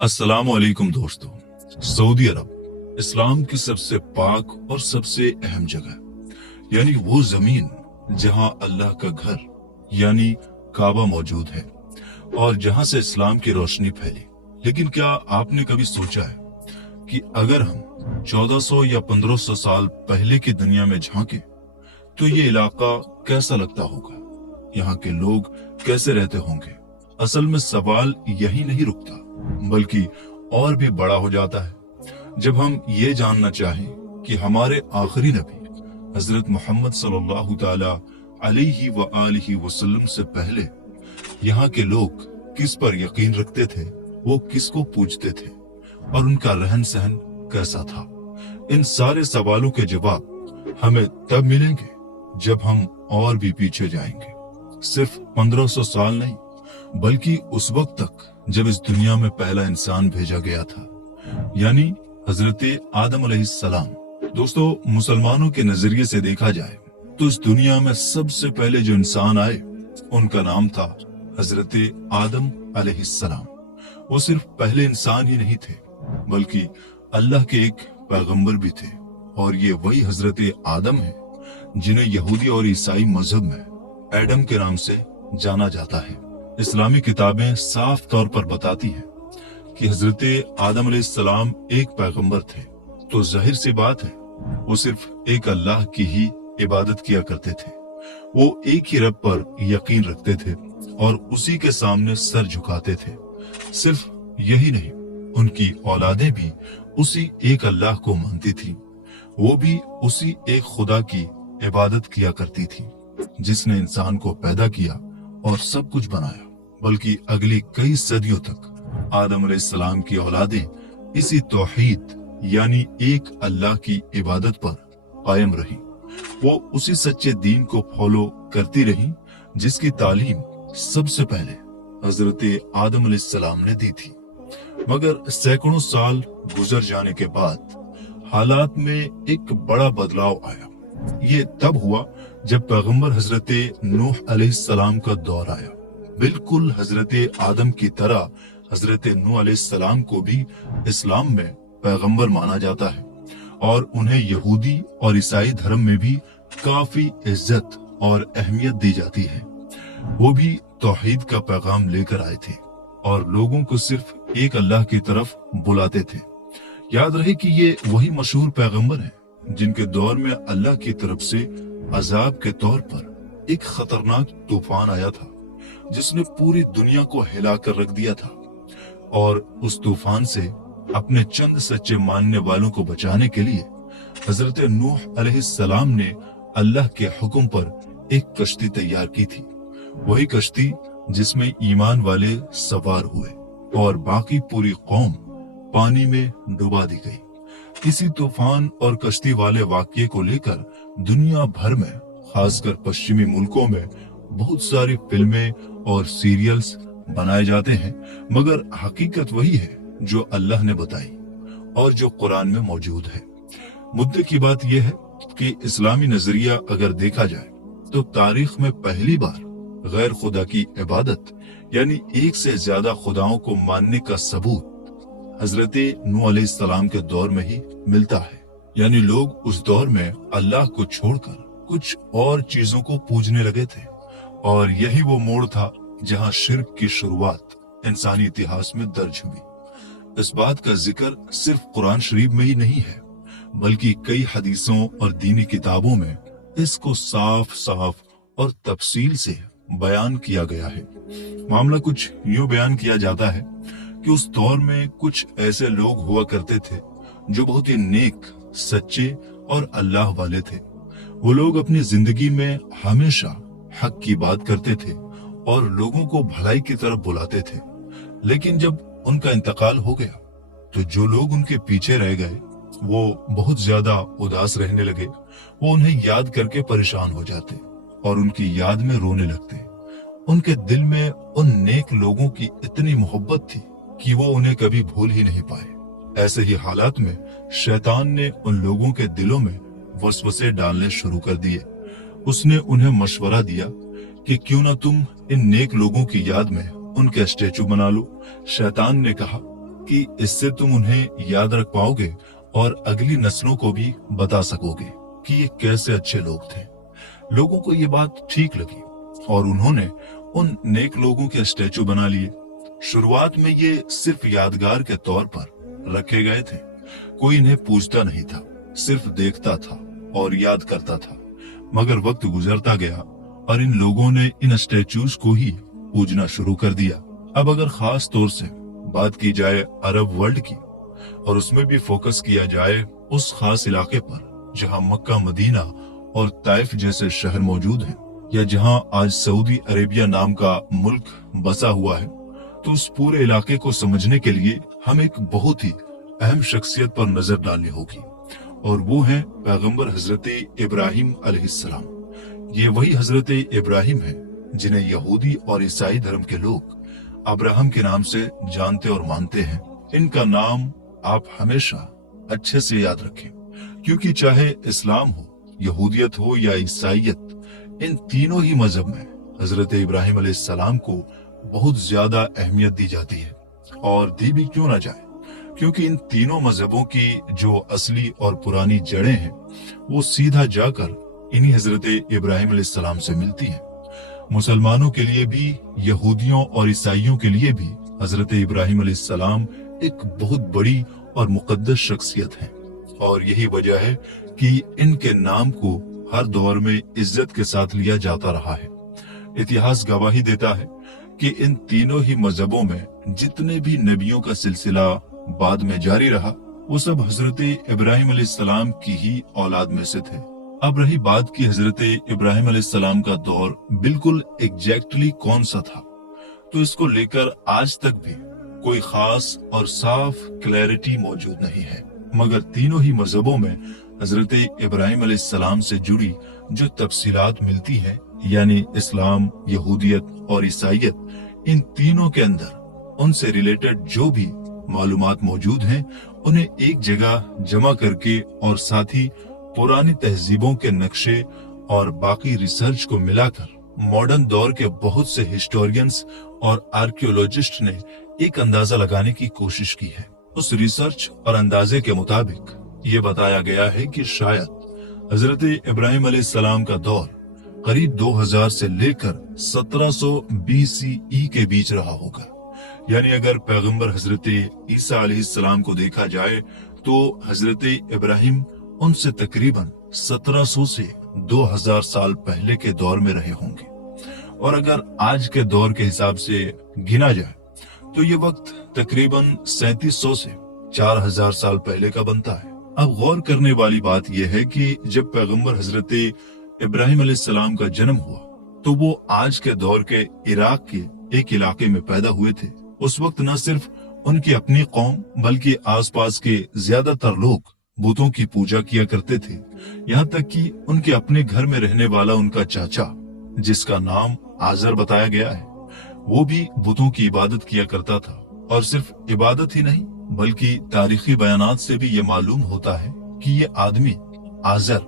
अस्सलाम वालेकुम दोस्तों। सऊदी अरब इस्लाम की सबसे पाक और सबसे अहम जगह, यानी वो जमीन जहां अल्लाह का घर यानी काबा मौजूद है और जहां से इस्लाम की रोशनी फैली। लेकिन क्या आपने कभी सोचा है कि अगर हम 1400 या 1500 साल पहले की दुनिया में झांके तो ये इलाका कैसा लगता होगा, यहाँ के लोग कैसे रहते होंगे। असल में सवाल यही नहीं रुकता, बल्कि और भी बड़ा हो जाता है जब हम ये जानना चाहें कि हमारे आखिरी नबी हजरत मोहम्मद सल्लल्लाहु ताला अलैहि व आलिहि वसल्लम से पहले यहाँ के लोग किस पर यकीन रखते थे, वो किसको पूजते थे और उनका रहन सहन कैसा था। इन सारे सवालों के जवाब हमें तब मिलेंगे जब हम और भी पीछे जाएंगे, सिर्फ 1500 साल नहीं, बल्कि उस वक्त तक जब इस दुनिया में पहला इंसान भेजा गया था, यानी हजरत आदम अलैहिस्सलाम। दोस्तों, मुसलमानों के नजरिए से देखा जाए तो इस दुनिया में सबसे पहले जो इंसान आए उनका नाम था हजरत आदम अलैहिस्सलाम। वो सिर्फ पहले इंसान ही नहीं थे, बल्कि अल्लाह के एक पैगंबर भी थे। और ये वही हजरत आदम है जिन्हें यहूदी और ईसाई मजहब में एडम के नाम से जाना जाता है। इस्लामी किताबें साफ तौर पर बताती हैं कि हजरत आदम अलैहिस्सलाम एक पैगंबर थे, तो जाहिर सी बात है वो सिर्फ एक अल्लाह की ही इबादत किया करते थे। वो एक ही रब पर यकीन रखते थे और उसी के सामने सर झुकाते थे। सिर्फ यही नहीं, उनकी औलादें भी उसी एक अल्लाह को मानती थी। वो भी उसी एक खुदा की इबादत किया करती थी जिसने इंसान को पैदा किया और सब कुछ बनाया। बल्कि अगली कई सदियों तक आदम अलैहिस्सलाम की औलादें इसी तौहीद यानी एक अल्लाह की इबादत पर कायम रही। वो उसी सच्चे दीन को फॉलो करती रही जिसकी तालीम सबसे पहले हजरत आदम अलैहिस्सलाम ने दी थी। मगर सैकड़ों साल गुजर जाने के बाद हालात में एक बड़ा बदलाव आया। ये तब हुआ जब पैगंबर हजरत नूह अलैहिस्सलाम का दौर आया। बिल्कुल हजरत आदम की तरह हजरत नूह अलैहिस्सलाम को भी इस्लाम में पैगंबर माना जाता है और उन्हें यहूदी और ईसाई धर्म में भी काफी इज्जत और अहमियत दी जाती है। वो भी तौहीद का पैगाम लेकर आए थे और लोगों को सिर्फ एक अल्लाह की तरफ बुलाते थे। याद रहे कि ये वही मशहूर पैगंबर हैं जिनके दौर में अल्लाह की तरफ से अजाब के तौर पर एक खतरनाक तूफान आया था जिसने पूरी दुनिया को हिला कर रख दिया था। और उस तूफान से अपने चंद सच्चे मानने वालों को बचाने के लिए हजरत नूह अलैहिस्सलाम ने अल्लाह के हुक्म पर एक कश्ती तैयार की थी। वही कश्ती जिसमें ईमान वाले सवार हुए और बाकी पूरी कौम पानी में डुबा दी गई। इसी तूफान और कश्ती वाले वाकये को लेकर दुनिया भर में, खासकर पश्चिमी मुल्कों में, बहुत सारी फिल्में और सीरियल्स बनाए जाते हैं। मगर हकीकत वही है जो अल्लाह ने बताई और जो कुरान में मौजूद है। मुद्दे की बात यह है कि इस्लामी नजरिया अगर देखा जाए तो तारीख में पहली बार गैर खुदा की इबादत यानी एक से ज्यादा खुदाओं को मानने का सबूत हजरत नूह अलैहिस्सलाम के दौर में ही मिलता है। यानी लोग उस दौर में अल्लाह को छोड़कर कुछ और चीजों को पूजने लगे थे और यही वो मोड़ था जहां शिर्क की शुरुआत इंसानी इतिहास में दर्ज हुई। इस बात का जिक्र सिर्फ कुरान शरीफ में ही नहीं है, बल्कि कई हदीसों और दीनी किताबों में इसको साफ साफ और तफसील से बयान किया गया है। मामला कुछ यूं बयान किया जाता है कि उस दौर में कुछ ऐसे लोग हुआ करते थे जो बहुत ही नेक, सच्चे और अल्लाह वाले थे। वो लोग अपनी जिंदगी में हमेशा हक की बात करते थे और लोगों को भलाई की तरफ बुलाते थे। लेकिन जब उनका इंतकाल हो गया तो जो लोग उनके पीछे रह गए वो बहुत ज्यादा उदास रहने लगे। वो उन्हें याद करके परेशान हो जाते और उनकी याद में रोने लगते। उनके दिल में उन नेक लोगों की इतनी मोहब्बत थी कि वो उन्हें कभी भूल ही नहीं पाए। ऐसे ही हालात में शैतान ने उन लोगों के दिलों में वसवसे डालने शुरू कर दिए। उसने उन्हें मशवरा दिया कि क्यों ना तुम इन नेक लोगों की याद में उनके स्टेचू बना लो। शैतान ने कहा कि इससे तुम उन्हें याद रख पाओगे और अगली नस्लों को भी बता सकोगे कि ये कैसे अच्छे लोग थे। लोगों को ये बात ठीक लगी और उन्होंने उन नेक लोगों के स्टैचू बना लिए। शुरुआत में ये सिर्फ यादगार के तौर पर रखे गए थे। कोई इन्हें पूजता नहीं था, सिर्फ देखता था और याद करता था। मगर वक्त गुजरता गया और इन लोगों ने इन स्टैचूज को ही पूजना शुरू कर दिया। अब अगर खास तौर से बात की जाए अरब वर्ल्ड की और उसमें भी फोकस किया जाए उस खास इलाके पर जहां मक्का, मदीना और ताइफ जैसे शहर मौजूद हैं, या जहां आज सऊदी अरेबिया नाम का मुल्क बसा हुआ है, तो उस पूरे इलाके को समझने के लिए हम एक बहुत ही अहम शख्सियत पर नजर डालनी होगी और वो है पैगंबर हजरत इब्राहिम अलैहिस्सलाम। ये वही हजरत इब्राहिम है जिन्हें यहूदी और ईसाई धर्म के लोग अब्राहम के नाम से जानते और मानते हैं। इनका नाम आप हमेशा अच्छे से याद रखें, क्योंकि चाहे इस्लाम हो, यहूदियत हो या ईसाइयत, इन तीनों ही मजहब में हजरत इब्राहिम अलैहिस्सलाम को बहुत ज्यादा अहमियत दी जाती है और दी भी क्यों ना जाए, क्योंकि इन तीनों मजहबों की जो असली और पुरानी जड़ें हैं वो सीधा जाकर इन्हीं हजरत इब्राहिम अलैहिस्सलाम से मिलती हैं। मुसलमानों के लिए भी, यहूदियों और ईसाइयों के लिए भी हजरत इब्राहिम अलैहिस्सलाम एक बहुत बड़ी और मुकद्दस शख्सियत है और यही वजह है कि इनके नाम को हर दौर में इज्जत के साथ लिया जाता रहा है। इतिहास गवाही देता है कि इन तीनों ही मजहबों में जितने भी नबियों का सिलसिला बाद में जारी रहा, वो सब हजरत इब्राहिम अलैहिस्सलाम की ही औलाद में से थे। अब रही बात की हजरत इब्राहिम अलैहिस्सलाम का दौर बिल्कुल एग्जैक्टली कौन सा था, तो इसको लेकर आज तक भी कोई खास और साफ क्लैरिटी मौजूद नहीं है। मगर तीनों ही मजहबों में हजरत इब्राहिम अलैहिस्सलाम से जुड़ी जो तफसीलात मिलती हैं, यानी इस्लाम, यहूदियत और ईसाइयत, इन तीनों के अंदर उनसे रिलेटेड जो भी मालूमात मौजूद हैं, उन्हें एक जगह जमा करके और साथ ही पुरानी तहजीबों के नक्शे और बाकी रिसर्च को मिलाकर मॉडर्न दौर के बहुत से हिस्टोरियंस और आर्कियोलॉजिस्ट ने एक अंदाजा लगाने की कोशिश की है। उस रिसर्च और अंदाजे के मुताबिक ये बताया गया है कि शायद हजरत इब्राहिम अलैहिस्सलाम का दौर करीब 2000 से लेकर 1700 BCE के बीच रहा होगा। यानी अगर पैगंबर हजरत ईसा अलैहिस्सलाम को देखा जाए तो हजरत इब्राहिम उनसे तकरीबन 1700 से 2000 साल पहले के दौर में रहे होंगे और अगर आज के दौर के हिसाब से गिना जाए तो ये वक्त तकरीबन 3700 से 4000 साल पहले का बनता है। अब गौर करने वाली बात यह है कि जब पैगंबर हजरत इब्राहिम अलैहिस्सलाम का जन्म हुआ तो वो आज के दौर के इराक के एक इलाके में पैदा हुए थे। उस वक्त न सिर्फ उनकी अपनी कौम बल्कि आसपास के ज्यादातर लोग बुतों की पूजा किया करते थे। यहाँ तक कि उनके अपने घर में रहने वाला उनका चाचा, जिसका नाम आजर बताया गया है, वो भी बुतों की इबादत किया करता था। और सिर्फ इबादत ही नहीं बल्कि तारीखी बयानात से भी ये मालूम होता है कि ये आदमी आजर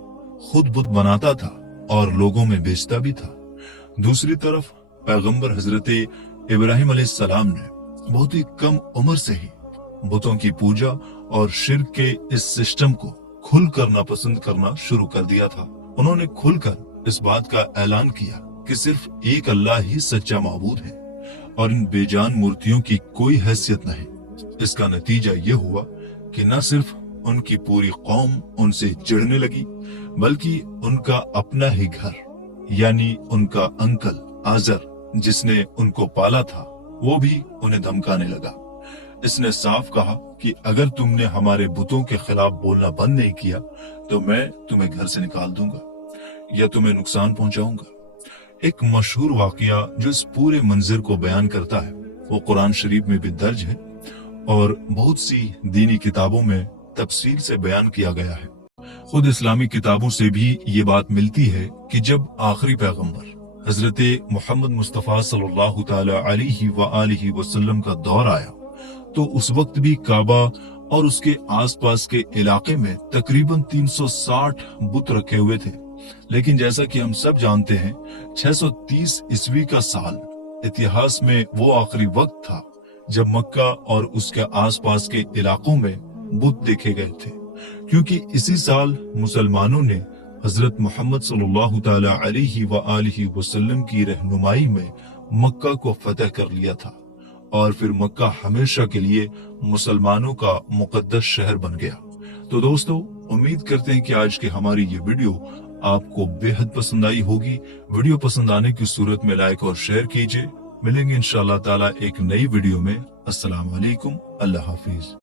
खुद बुत बनाता था और लोगों में बेचता भी था। दूसरी तरफ पैगंबर हजरत इब्राहिम अलैहिस्सलाम ने बहुत ही कम उम्र से ही बुतों की पूजा और शिर्क के इस सिस्टम को खुल करना पसंद करना शुरू कर दिया था। उन्होंने खुलकर इस बात का ऐलान किया कि सिर्फ एक अल्लाह ही सच्चा माबूद है और इन बेजान मूर्तियों की कोई हैसियत नहीं। इसका नतीजा ये हुआ कि न सिर्फ उनकी पूरी कौम उनसे चिढ़ने लगी बल्कि उनका अपना ही घर यानी उनका अंकल आजर जिसने उनको पाला था वो भी उन्हें धमकाने लगा। इसने साफ कहा कि अगर तुमने हमारे बुतों के खिलाफ बोलना बंद नहीं किया तो मैं तुम्हें घर से निकाल दूंगा या तुम्हें नुकसान पहुंचाऊंगा। एक मशहूर वाकया जो इस पूरे मंजर को बयान करता है वो कुरान शरीफ में भी दर्ज है और बहुत सी दीनी किताबों में तफसील से बयान किया गया है। खुद इस्लामी किताबों से भी ये बात मिलती है कि जब आखिरी पैगंबर हजरत मोहम्मद मुस्तफ़ा सल्लल्लाहु ताला अलैहि व आलिहि वसल्लम का दौर आया तो उस वक्त भी काबा और उसके आसपास के इलाके में तकरीबन 360 बुत रखे हुए थे। लेकिन जैसा कि हम सब जानते हैं 630 ईस्वी का साल इतिहास में वो आखिरी वक्त था جب مکہ اور اس کے آس پاس کے علاقوں میں بت دیکھے گئے تھے، کیونکہ اسی سال مسلمانوں نے حضرت محمد صلی اللہ تعالی علیہ وآلہ وسلم کی رہنمائی میں مکہ کو فتح کر لیا تھا، اور پھر مکہ ہمیشہ کے لیے مسلمانوں کا مقدس شہر بن گیا۔ تو دوستو، امید کرتے ہیں کہ آج کی ہماری یہ ویڈیو آپ کو بے حد پسند آئی ہوگی۔ ویڈیو پسند آنے کی صورت میں لائک اور شیئر کیجئے۔ ملیں گے انشاءاللہ تعالی ایک نئی ویڈیو میں۔ السلام علیکم، اللہ حافظ۔